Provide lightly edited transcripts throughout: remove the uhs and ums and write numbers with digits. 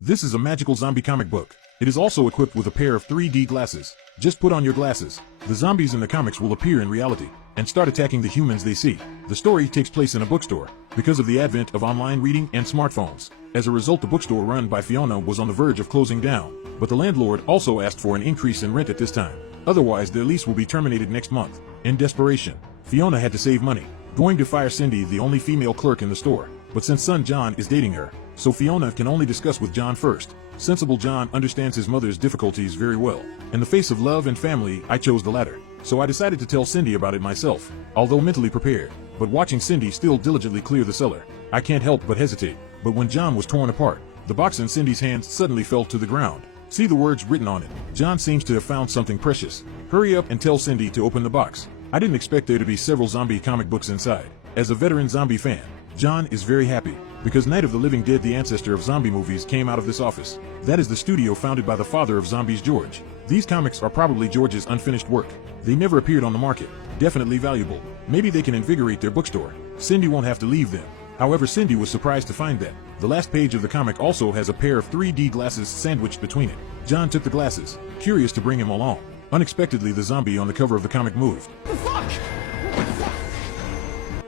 This is a magical zombie comic book. It is also equipped with a pair of 3D glasses. Just put on your glasses. The zombies in the comics will appear in reality and start attacking the humans they see. The story takes place in a bookstore because of the advent of online reading and smartphones. As a result, the bookstore run by Fiona was on the verge of closing down, but the landlord also asked for an increase in rent at this time. Otherwise, their lease will be terminated next month. In desperation, Fiona had to save money, going to fire Cindy, the only female clerk in the store. But since son John is dating her, so Fiona can only discuss with John first. Sensible John understands his mother's difficulties very well. In the face of love and family, I chose the latter. So I decided to tell Cindy about it myself, although mentally prepared. But watching Cindy still diligently clear the cellar, I can't help but hesitate. But when John was torn apart, the box in Cindy's hands suddenly fell to the ground. See the words written on it. John seems to have found something precious. Hurry up and tell Cindy to open the box. I didn't expect there to be several zombie comic books inside. As a veteran zombie fan, John is very happy, because Night of the Living Dead, the ancestor of zombie movies, came out of this office. That is the studio founded by the father of zombies, George. These comics are probably George's unfinished work. They never appeared on the market. Definitely valuable. Maybe they can invigorate their bookstore. Cindy won't have to leave them. However, Cindy was surprised to find that the last page of the comic also has a pair of 3D glasses sandwiched between it. John took the glasses, curious to bring him along. Unexpectedly, the zombie on the cover of the comic moved. Fuck!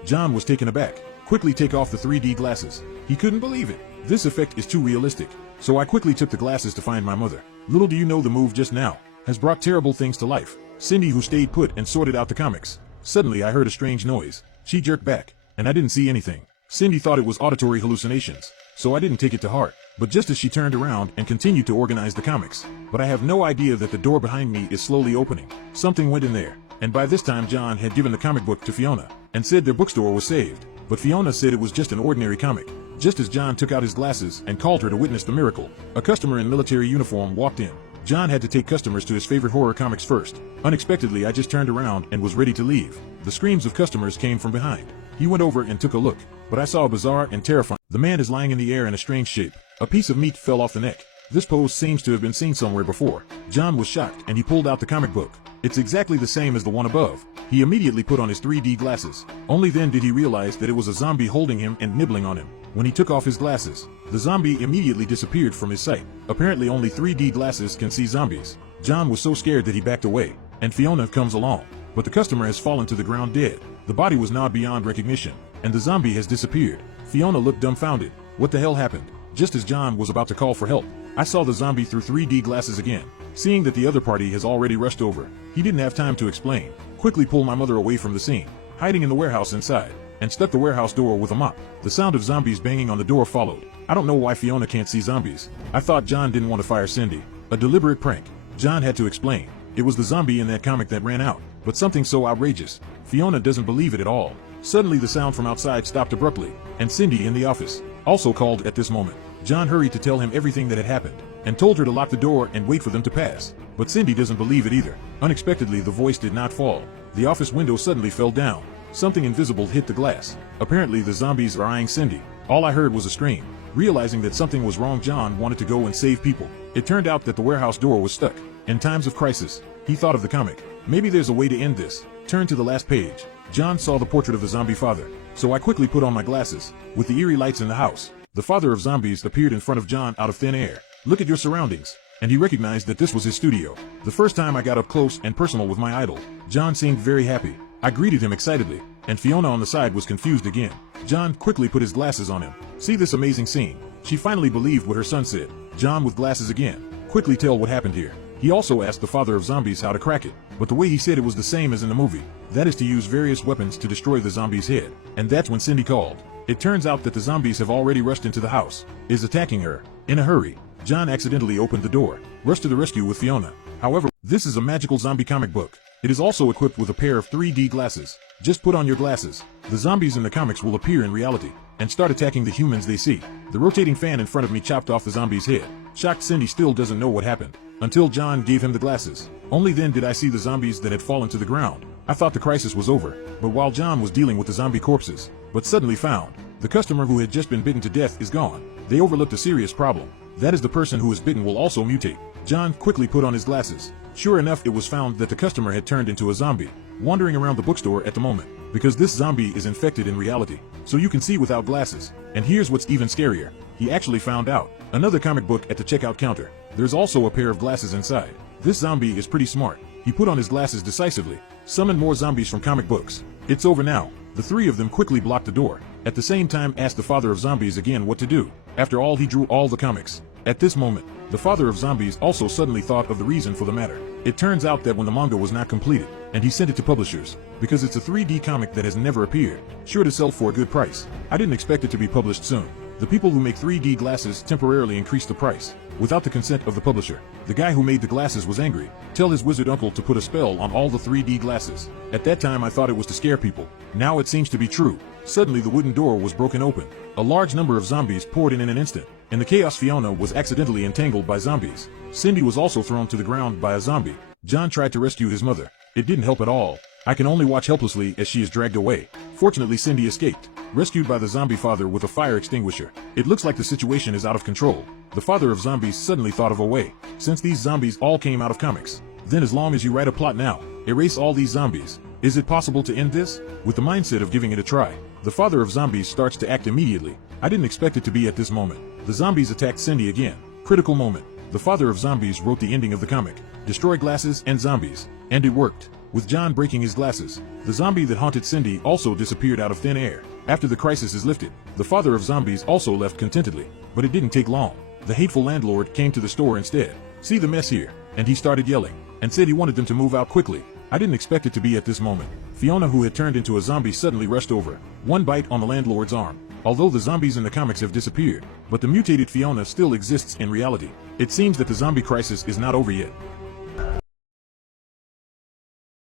John was taken aback. Quickly take off the 3D glasses. He couldn't believe it. This effect is too realistic. So I quickly took the glasses to find my mother. Little do you know, the move just now has brought terrible things to life. Cindy, who stayed put and sorted out the comics. Suddenly I heard a strange noise. She jerked back, and I didn't see anything. Cindy thought it was auditory hallucinations, so I didn't take it to heart. But just as she turned around and continued to organize the comics, but I have no idea that the door behind me is slowly opening. Something went in there, and by this time John had given the comic book to Fiona and said their bookstore was saved. But Fiona said it was just an ordinary comic. Just as John took out his glasses and called her to witness the miracle, a customer in military uniform walked in. John had to take customers to his favorite horror comics first. Unexpectedly, I just turned around and was ready to leave. The screams of customers came from behind. He went over and took a look, but I saw a bizarre and terrifying. The man is lying in the air in a strange shape. A piece of meat fell off the neck. This pose seems to have been seen somewhere before. John was shocked and he pulled out the comic book. It's exactly the same as the one above. He immediately put on his 3D glasses. Only then did he realize that it was a zombie holding him and nibbling on him. When he took off his glasses, the zombie immediately disappeared from his sight. Apparently only 3D glasses can see zombies. John was so scared that he backed away, and Fiona comes along. But the customer has fallen to the ground dead. The body was gnawed beyond recognition, and the zombie has disappeared. Fiona looked dumbfounded. What the hell happened? Just as John was about to call for help, I saw the zombie through 3D glasses again. Seeing that the other party has already rushed over, he didn't have time to explain. Quickly pulled my mother away from the scene, hiding in the warehouse inside, and stuck the warehouse door with a mop. The sound of zombies banging on the door followed. I don't know why Fiona can't see zombies. I thought John didn't want to fire Cindy. A deliberate prank. John had to explain. It was the zombie in that comic that ran out, but something so outrageous. Fiona doesn't believe it at all. Suddenly the sound from outside stopped abruptly, and Cindy in the office also called at this moment. John hurried to tell him everything that had happened, and told her to lock the door and wait for them to pass. But Cindy doesn't believe it either. Unexpectedly, the voice did not fall. The office window suddenly fell down. Something invisible hit the glass. Apparently the zombies are eyeing Cindy. All I heard was a scream. Realizing that something was wrong, John wanted to go and save people. It turned out that the warehouse door was stuck. In times of crisis, he thought of the comic. Maybe there's a way to end this. Turn to the last page. John saw the portrait of the zombie father, so I quickly put on my glasses. With the eerie lights in the house, the father of zombies appeared in front of John out of thin air. Look at your surroundings. And he recognized that this was his studio. The first time I got up close and personal with my idol. John seemed very happy. I greeted him excitedly, and Fiona on the side was confused again. John quickly put his glasses on him. See this amazing scene. She finally believed what her son said. John with glasses again. Quickly tell what happened here. He also asked the father of zombies how to crack it, but the way he said it was the same as in the movie. That is to use various weapons to destroy the zombie's head. And that's when Cindy called. It turns out that the zombies have already rushed into the house, is attacking her. In a hurry, John accidentally opened the door, rushed to the rescue with Fiona. However, this is a magical zombie comic book. It is also equipped with a pair of 3D glasses. Just put on your glasses. The zombies in the comics will appear in reality and start attacking the humans they see. The rotating fan in front of me chopped off the zombie's head. Shocked Cindy still doesn't know what happened until John gave him the glasses. Only then did I see the zombies that had fallen to the ground. I thought the crisis was over, but while John was dealing with the zombie corpses, but suddenly found the customer who had just been bitten to death is gone. They overlooked a serious problem. That is, the person who is bitten will also mutate. John quickly put on his glasses. Sure enough, it was found that the customer had turned into a zombie, wandering around the bookstore at the moment, because this zombie is infected in reality, so you can see without glasses. And here's what's even scarier. he actually found out. Another comic book at the checkout counter. There's also a pair of glasses inside. This zombie is pretty smart. He put on his glasses decisively. Summoned more zombies from comic books. It's over now. The three of them quickly blocked the door. At the same time asked the father of zombies again what to do. After all, he drew all the comics. At this moment, the father of zombies also suddenly thought of the reason for the matter. It turns out that when the manga was not completed, and he sent it to publishers, because it's a 3D comic that has never appeared, sure to sell for a good price. I didn't expect it to be published soon. The people who make 3D glasses temporarily increased the price, without the consent of the publisher. The guy who made the glasses was angry. Tell his wizard uncle to put a spell on all the 3D glasses. At that time I thought it was to scare people. Now it seems to be true. Suddenly the wooden door was broken open. A large number of zombies poured in an instant. In the chaos, Fiona was accidentally entangled by zombies. Cindy was also thrown to the ground by a zombie. John tried to rescue his mother. It didn't help at all. I can only watch helplessly as she is dragged away. Fortunately, Cindy escaped, rescued by the zombie father with a fire extinguisher. It looks like the situation is out of control. The father of zombies suddenly thought of a way. Since these zombies all came out of comics, then as long as you write a plot now, erase all these zombies. Is it possible to end this? With the mindset of giving it a try, the father of zombies starts to act immediately. I didn't expect it to be at this moment. The zombies attacked Cindy again. Critical moment. The father of zombies wrote the ending of the comic. Destroy glasses and zombies. And it worked. With John breaking his glasses, the zombie that haunted Cindy also disappeared out of thin air. After the crisis is lifted, the father of zombies also left contentedly. But it didn't take long. The hateful landlord came to the store instead. See the mess here? And he started yelling, and said he wanted them to move out quickly. I didn't expect it to be at this moment. Fiona, who had turned into a zombie, suddenly rushed over. One bite on the landlord's arm. Although the zombies in the comics have disappeared, but the mutated Fiona still exists in reality. It seems that the zombie crisis is not over yet.